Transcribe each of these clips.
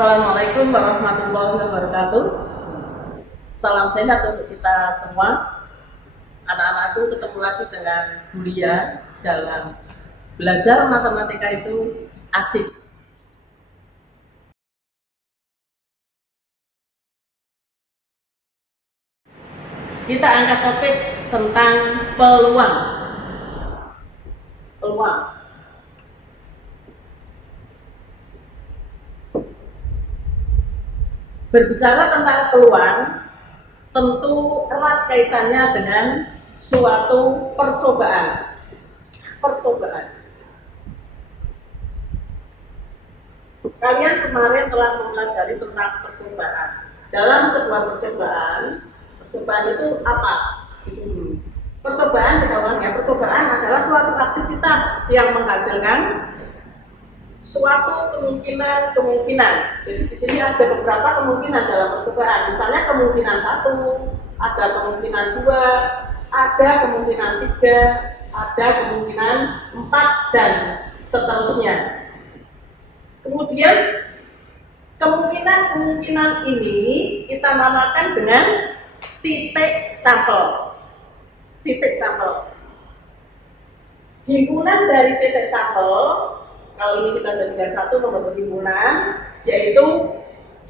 Assalamualaikum warahmatullahi wabarakatuh. Salam sehat untuk kita semua. Anak-anakku, ketemu lagi dengan Bulia dalam belajar matematika itu asik. Kita angkat topik tentang peluang. Peluang. Berbicara tentang peluang, tentu erat kaitannya dengan suatu percobaan. Kalian kemarin telah mempelajari tentang percobaan. Dalam sebuah percobaan itu apa? Percobaan adalah suatu aktivitas yang menghasilkan suatu kemungkinan. Jadi di sini ada beberapa kemungkinan dalam percobaan. Misalnya kemungkinan 1, ada kemungkinan 2, ada kemungkinan 3, ada kemungkinan 4 dan seterusnya. Kemudian kemungkinan ini kita namakan dengan titik sampel. Himpunan dari titik sampel, kalau ini kita jadikan satu membentuk himpunan, yaitu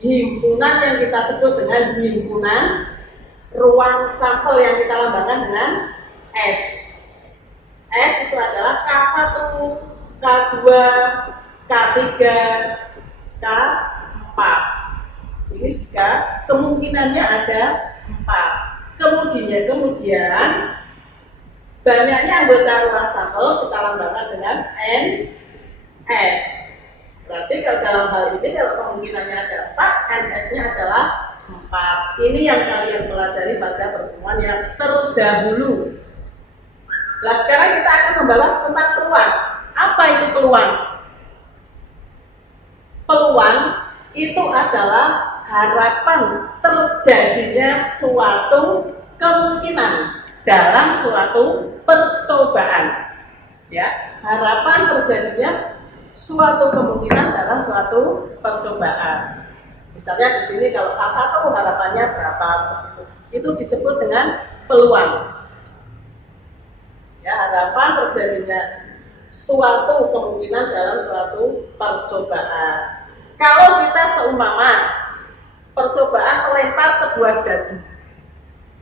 himpunan yang kita sebut dengan himpunan ruang sampel yang kita lambangkan dengan S. S itu adalah K1, K2, K3, K4. Ini jika kemungkinannya ada 4. Kemudian banyaknya anggota ruang sampel kita lambangkan dengan N. S. Berarti kalau dalam hal ini kalau kemungkinannya ada 4, NS-nya adalah 4. Ini yang kalian pelajari pada pertemuan yang terdahulu. Nah, sekarang kita akan membahas tentang peluang. Apa itu peluang? Peluang itu adalah harapan terjadinya suatu kemungkinan dalam suatu percobaan. Ya, harapan terjadinya suatu kemungkinan dalam suatu percobaan. Misalnya di sini kalau K1 harapannya berapa seperti itu. Itu disebut dengan peluang. Ya, harapan terjadinya suatu kemungkinan dalam suatu percobaan. Kalau kita seumpama percobaan melempar sebuah dadu.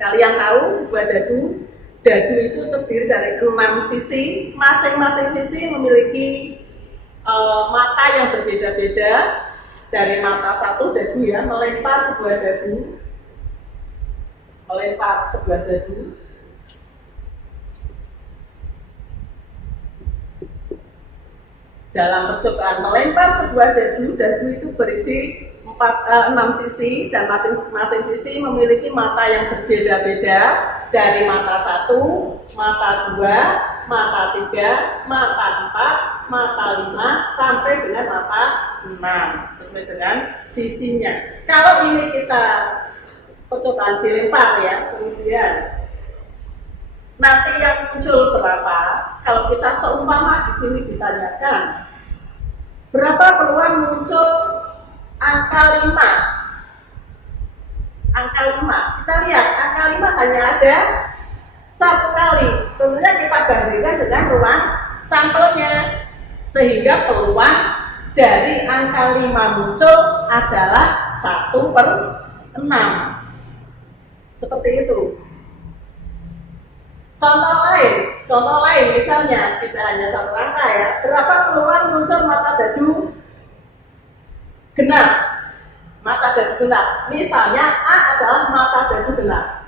Kalian tahu sebuah dadu itu terdiri dari 6 sisi. Masing-masing sisi memiliki mata yang berbeda-beda. Dari mata satu dadu ya, melempar sebuah dadu. Dalam percobaan melempar sebuah dadu itu berisi 6 sisi dan masing-masing sisi memiliki mata yang berbeda-beda, dari mata 1, mata 2, mata 3, mata 4, mata 5 sampai dengan mata 6 sampai dengan sisinya. Kalau ini kita percobaan dilempar ya, kemudian nanti yang muncul berapa? Kalau kita seumpama di sini ditanyakan berapa peluang muncul angka 5. Kita lihat angka 5 hanya ada 1 kali. Tentunya kita bandingkan dengan ruang sampelnya, sehingga peluang dari angka 5 muncul adalah 1/6. Seperti itu. Contoh lain misalnya kita hanya 1 angka ya. Berapa peluang muncul mata dadu genap? Misalnya A adalah mata dadu genap.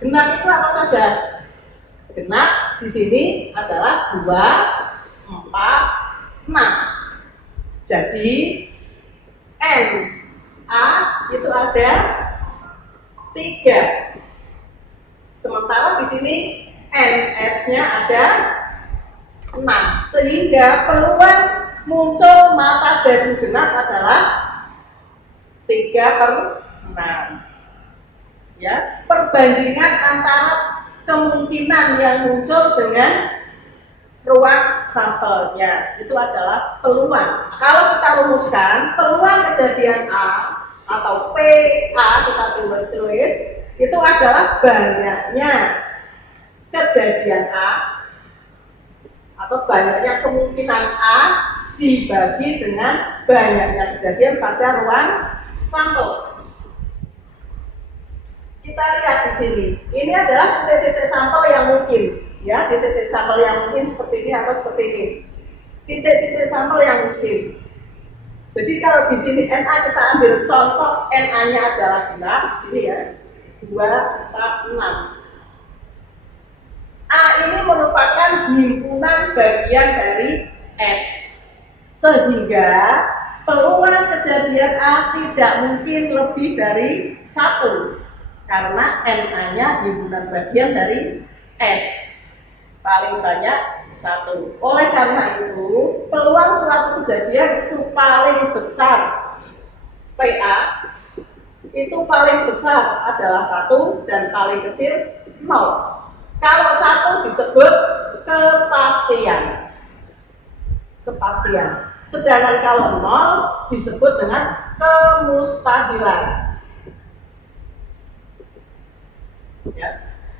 Genap itu apa saja? Genap di sini adalah 2, 4, 6. Jadi N A itu ada 3. Sementara di sini NS-nya ada 6. Sehingga peluang muncul mata dadu genap adalah 3/6. Ya, perbandingan antara kemungkinan yang muncul dengan ruang sampelnya. Itu adalah peluang. Kalau kita rumuskan peluang kejadian A atau PA, kita tulis itu adalah banyaknya kejadian A atau banyaknya kemungkinan A dibagi dengan banyaknya kejadian pada ruang sampel. Kita lihat di sini. Ini adalah titik-titik sampel yang mungkin, ya, titik-titik sampel yang mungkin seperti ini atau seperti ini. Titik-titik sampel yang mungkin. Jadi kalau di sini NA kita ambil contoh NA-nya adalah genap di sini ya. 2, 4, 6. A ini merupakan himpunan bagian dari S. Sehingga peluang kejadian A tidak mungkin lebih dari 1. Karena NA-nya himpunan bagian dari S. Paling banyak 1. Oleh karena itu, peluang suatu kejadian itu paling besar. PA itu paling besar adalah 1 dan paling kecil 0. Kalau 1 disebut kepastian. Sedangkan kalau 0 disebut dengan kemustahilan. Ya.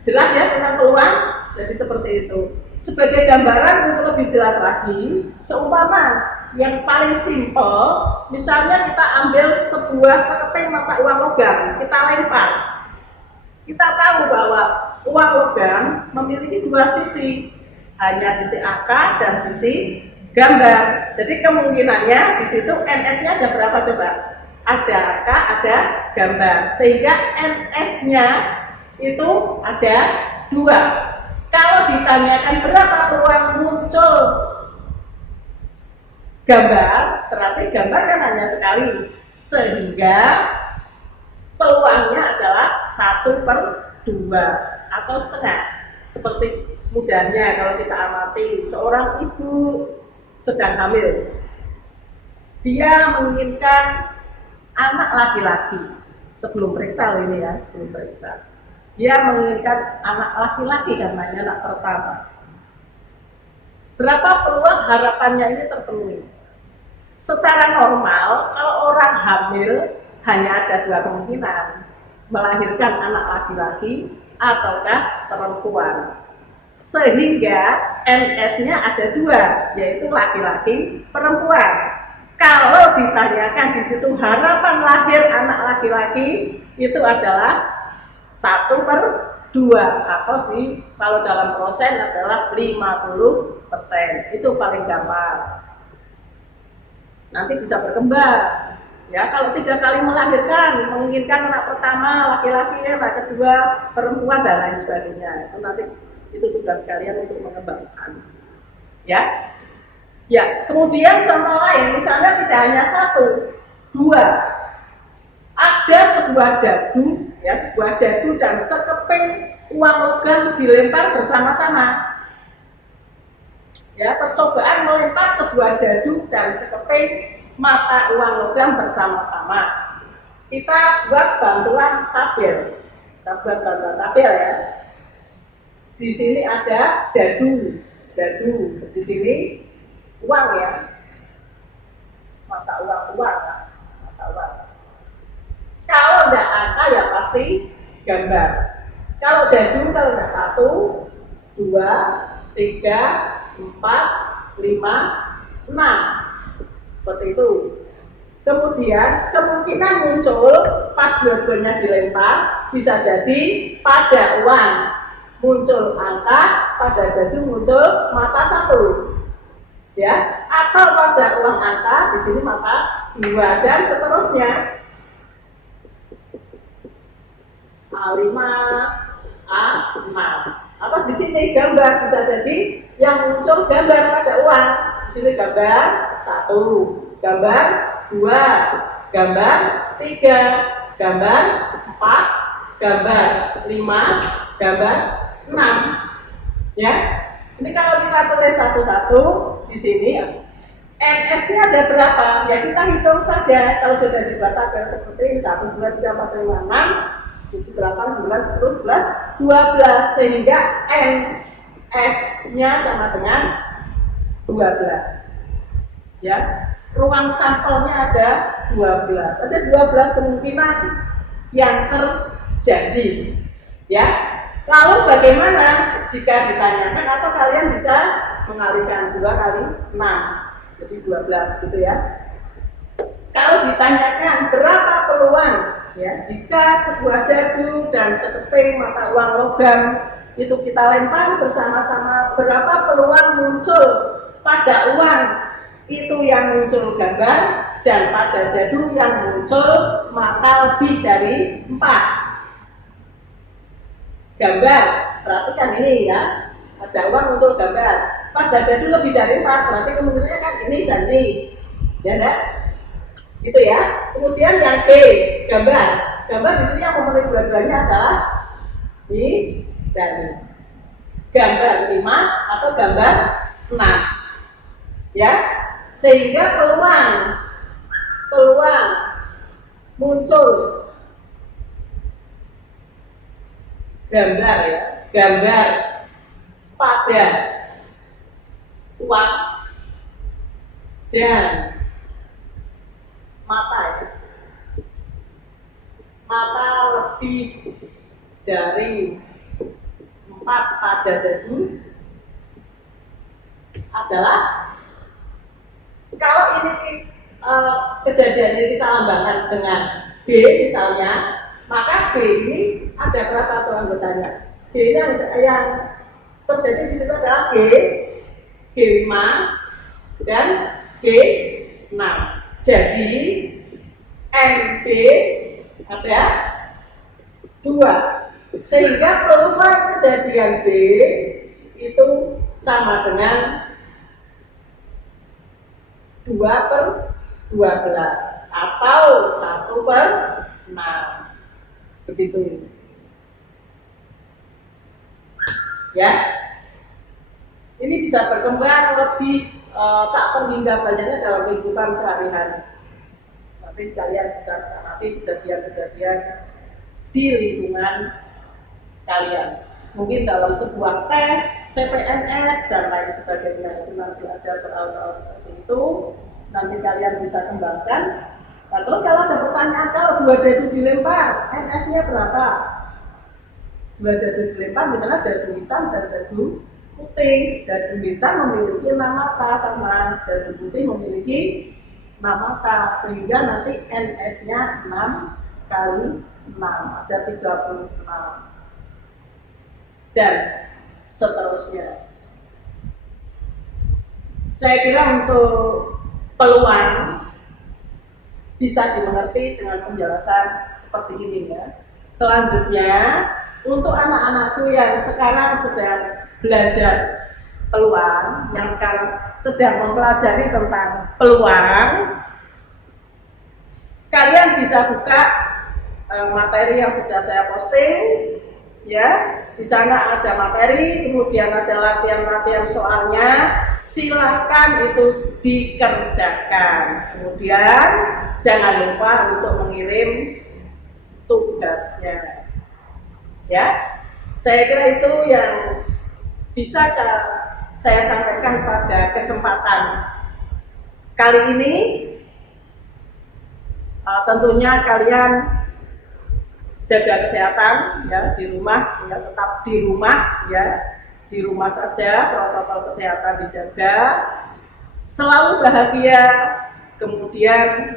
Jelas ya tentang peluang? Jadi seperti itu. Sebagai gambaran untuk lebih jelas lagi, seumpama yang paling simpel, misalnya kita ambil sebuah sekeping mata uang logam, kita lempar. Kita tahu bahwa uang logam memiliki 2 sisi, hanya sisi angka dan sisi gambar. Jadi kemungkinannya di situ NS-nya ada berapa coba? Ada angka, ada gambar, sehingga NS-nya itu ada 2. Kalau ditanyakan berapa peluang muncul gambar, berarti gambar kan hanya sekali, sehingga peluangnya adalah 1/2 atau setengah. Seperti mudahnya kalau kita amati seorang ibu sedang hamil, dia menginginkan anak laki-laki. Sebelum periksa ini ya, sebelum periksa. Dia menginginkan anak laki-laki karena anak pertama. Berapa peluang harapannya ini terpenuhi? Secara normal, kalau orang hamil hanya ada 2 kemungkinan, melahirkan anak laki-laki ataukah perempuan. Sehingga NS-nya ada 2, yaitu laki-laki, perempuan. Kalau ditanyakan di situ harapan lahir anak laki-laki itu adalah 1/2 atau kalau dalam persen adalah 50%. Itu paling gampang. Nanti bisa berkembang. Ya, kalau 3 kali melahirkan, menginginkan anak pertama laki-laki, anak kedua perempuan dan lain sebagainya. Itu nanti itu tugas kalian untuk mengembangkan. Ya. Ya, kemudian contoh lain, misalnya tidak hanya 1, 2. Ada sebuah dadu, ya, sebuah dadu dan sekeping uang logam dilempar bersama-sama. Ya, percobaan melempar sebuah dadu dan sekeping mata uang logam bersama-sama. Kita buat bantuan tabel. Ya. Di sini ada dadu. Di sini uang ya. Mata uang. Kalau tidak angka ya pasti gambar. Kalau dadu, kalau tidak 1, 2, 3, 4, 5, 6. Seperti itu. Kemudian kemungkinan muncul pas dua-duanya dilempar bisa jadi pada uang muncul angka, pada dadu muncul mata 1. Ya, atau pada uang angka di sini mata 2 dan seterusnya. A5, A6. Atau di sini gambar bisa jadi yang muncul gambar pada uang. Di sini gambar 1, gambar 2, gambar 3, gambar 4, gambar 5, gambar 6. Ya. Ini kalau kita tulis satu-satu di sini NS-nya ada berapa? Ya kita hitung saja. Kalau sudah dibuat tabel seperti ini 1, 2, 3, 4, 5, 6, 7, 8, 9, 10, 11, 12 sehingga NS-nya sama dengan 12. Ya, ruang sampelnya ada 12. Ada 12 kemungkinan yang terjadi. Ya. Lalu bagaimana jika ditanyakan atau kalian bisa mengalihkan 2 kali 6, jadi 12 gitu ya. Kalau ditanyakan berapa peluang ya jika sebuah dadu dan sekeping mata uang logam itu kita lempar bersama-sama, berapa peluang muncul pada uang itu yang muncul gambar dan pada dadu yang muncul mata lebih dari 4 gambar. Perhatikan ini ya, pada uang muncul gambar, pada dadu lebih dari 4, berarti kemungkinannya kan ini dan ini ya enggak? Gitu ya. Kemudian yang B, gambar di sini yang memenuhi dua-duanya adalah ini dan ini. Gambar 5 atau gambar 6 ya, sehingga peluang muncul gambar ya, gambar pada uang dan mata lebih dari 4 pada dadu adalah, kalau ini kejadian ini kita lambangkan dengan B misalnya, maka B ini ada berapa tuh anggotanya? B ini yang terjadi di situ adalah G5 dan G6. Jadi NB ada 2, sehingga peluang kejadian B itu sama dengan 2/12 atau 1/6, begitu ya. Ini bisa berkembang lebih tak terhingga banyaknya dalam kehidupan sehari-hari. Nanti kalian bisa mengamati kejadian-kejadian di lingkungan kalian. Mungkin dalam sebuah tes, CPNS dan lain sebagainya. Itu nanti ada soal-soal seperti itu. Nanti kalian bisa kembangkan. Nah, terus kalau ada pertanyaan, kalau 2 dadu dilempar, NS-nya berapa? 2 dadu dilempar, misalnya dadu hitam dan dadu putih. Dadu hitam memiliki 6 mata sama dadu putih memiliki 6 mata, sehingga nanti NS-nya 6 kali 6, ada 36. Dan seterusnya. Saya kira untuk peluang bisa dimengerti dengan penjelasan seperti ini ya. Selanjutnya, untuk anak-anakku yang sekarang sedang belajar peluang, yang sekarang sedang mempelajari tentang peluang, kalian bisa buka materi yang sudah saya posting ya. Di sana ada materi, kemudian ada latihan-latihan soalnya, silahkan itu dikerjakan. Kemudian jangan lupa untuk mengirim tugasnya ya. Saya kira itu yang bisa saya sampaikan pada kesempatan kali ini. Tentunya kalian jaga kesehatan ya di rumah, ya tetap di rumah ya, di rumah saja, protokol kesehatan dijaga, selalu bahagia. Kemudian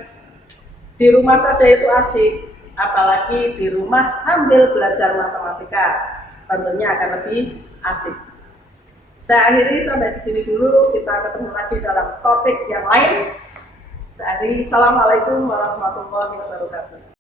di rumah saja itu asik, apalagi di rumah sambil belajar matematika, tentunya akan lebih asik. Saya akhiri sampai di sini dulu, kita ketemu lagi dalam topik yang lain. Saya akhiri, assalamualaikum warahmatullahi wabarakatuh.